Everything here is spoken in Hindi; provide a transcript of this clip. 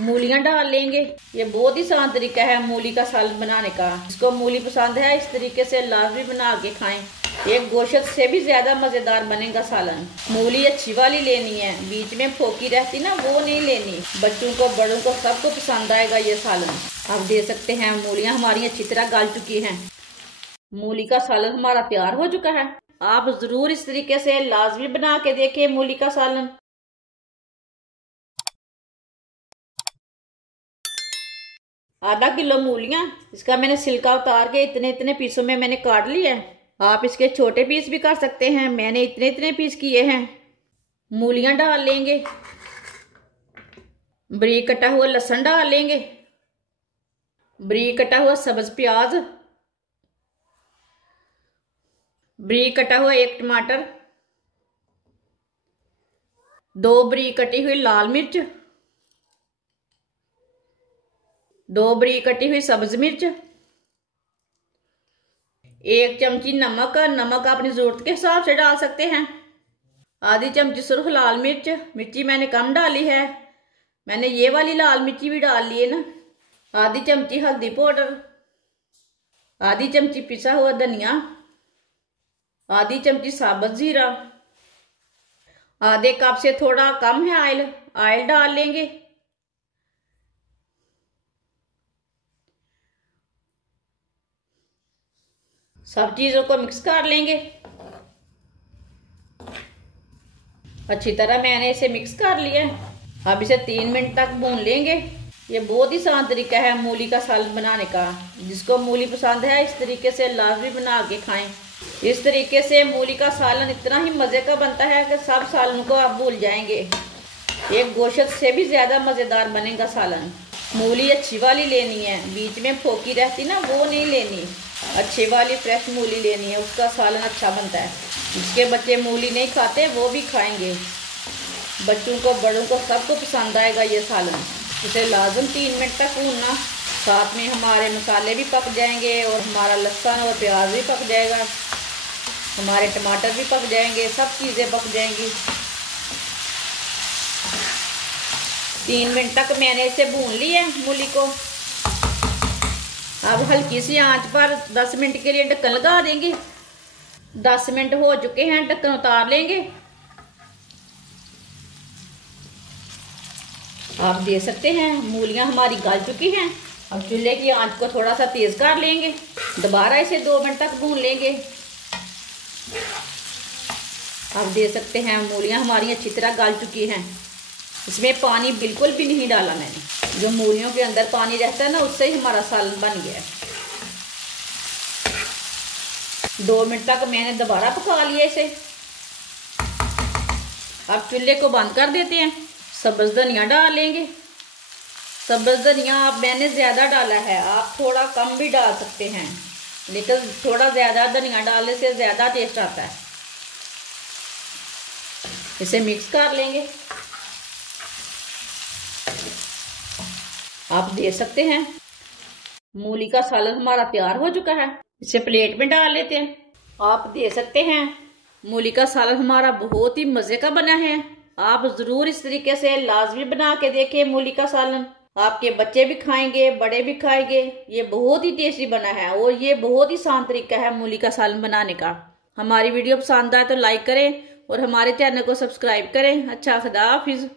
मूलियां डाल लेंगे। ये बहुत ही आसान तरीका है मूली का सालन बनाने का। जिसको मूली पसंद है इस तरीके से लाजमी बना के खाएं। एक गोश्त से भी ज्यादा मजेदार बनेगा सालन। मूली अच्छी वाली लेनी है, बीच में फोकी रहती ना वो नहीं लेनी। बच्चों को बड़ों को सबको पसंद आएगा ये सालन। आप देख सकते हैं मूलियां हमारी अच्छी तरह गल चुकी हैं। मूली का सालन हमारा तैयार हो चुका है। आप जरूर इस तरीके से लाजमी बना के देखें मूली का सालन। आधा किलो मूलियां, इसका मैंने छिलका उतार के इतने इतने पीसों में मैंने काट लिया है। आप इसके छोटे पीस भी कर सकते हैं, मैंने इतने इतने पीस किए हैं। मूलियां डाल लेंगे, बारीक कटा हुआ लहसुन डाल लेंगे, बारीक कटा हुआ सब्ज प्याज, बारीक कटा हुआ एक टमाटर, 2 बारीक कटी हुई लाल मिर्च, 2 बारीक कटी हुई सब्ज मिर्च, 1 चमची नमक। नमक अपनी जरूरत के हिसाब से डाल सकते हैं। आधी चमची सुर्ख लाल मिर्च, मिर्ची मैंने कम डाली है, मैंने ये वाली लाल मिर्ची भी डाल ली है ना। आधी चमची हल्दी पाउडर, आधी चमची पिसा हुआ धनिया, आधी चमची साबुत जीरा, आधे कप से थोड़ा कम है ऑयल डाल लेंगे। सब चीजों को मिक्स कर लेंगे। अच्छी तरह मैंने इसे मिक्स कर लिया। अब इसे 3 मिनट तक भून लेंगे। ये बहुत ही आसान तरीका है मूली का सालन बनाने का। जिसको मूली पसंद है इस तरीके से लाजमी बना के खाएं। इस तरीके से मूली का सालन इतना ही मजे का बनता है कि सब सालन को आप भूल जाएंगे। एक गोश्त से भी ज्यादा मजेदार बनेगा सालन। मूली अच्छी वाली लेनी है, बीच में फोकी रहती ना वो नहीं लेनी। अच्छी वाली फ्रेश मूली लेनी है, उसका सालन अच्छा बनता है। जिसके बच्चे मूली नहीं खाते वो भी खाएंगे। बच्चों को बड़ों को सबको पसंद आएगा ये सालन। इसे लाजम 3 मिनट तक भूनना। साथ में हमारे मसाले भी पक जाएंगे और हमारा लहसुन और प्याज भी पक जाएगा, हमारे टमाटर भी पक जाएंगे, सब चीज़ें पक जाएंगी। 3 मिनट तक मैंने इसे भून लिया मूली को। अब हल्की सी आंच पर 10 मिनट के लिए ढक्कन लगा देंगे। 10 मिनट हो चुके हैं, ढक्कन उतार लेंगे। आप देख सकते हैं मूलियां हमारी गल चुकी हैं। अब चूल्हे की आंच को थोड़ा सा तेज कर लेंगे। दोबारा इसे 2 मिनट तक भून लेंगे। आप देख सकते हैं मूलियां हमारी अच्छी तरह गल चुकी हैं। इसमें पानी बिल्कुल भी नहीं डाला मैंने। जो मूलियों के अंदर पानी रहता है ना उससे ही हमारा सालन बन गया है। 2 मिनट तक मैंने दोबारा पका लिया इसे। अब चूल्हे को बंद कर देते हैं। सब्ज धनिया डाल लेंगे। सब्ज धनिया आप मैंने ज़्यादा डाला है, आप थोड़ा कम भी डाल सकते हैं, लेकिन थोड़ा ज़्यादा धनिया डालने से ज़्यादा टेस्ट आता है। इसे मिक्स कर लेंगे। आप देख सकते हैं मूली का सालन हमारा तैयार हो चुका है। इसे प्लेट में डाल लेते हैं। आप देख सकते हैं मूली का सालन हमारा बहुत ही मजे का बना है। आप जरूर इस तरीके से लाजमी बना के देखें मूली का सालन। आपके बच्चे भी खाएंगे, बड़े भी खाएंगे। ये बहुत ही टेस्टी बना है और ये बहुत ही आसान तरीका है मूली का सालन बनाने का। हमारी वीडियो पसंद आए तो लाइक करें और हमारे चैनल को सब्सक्राइब करें। अच्छा, खुदा हाफिज।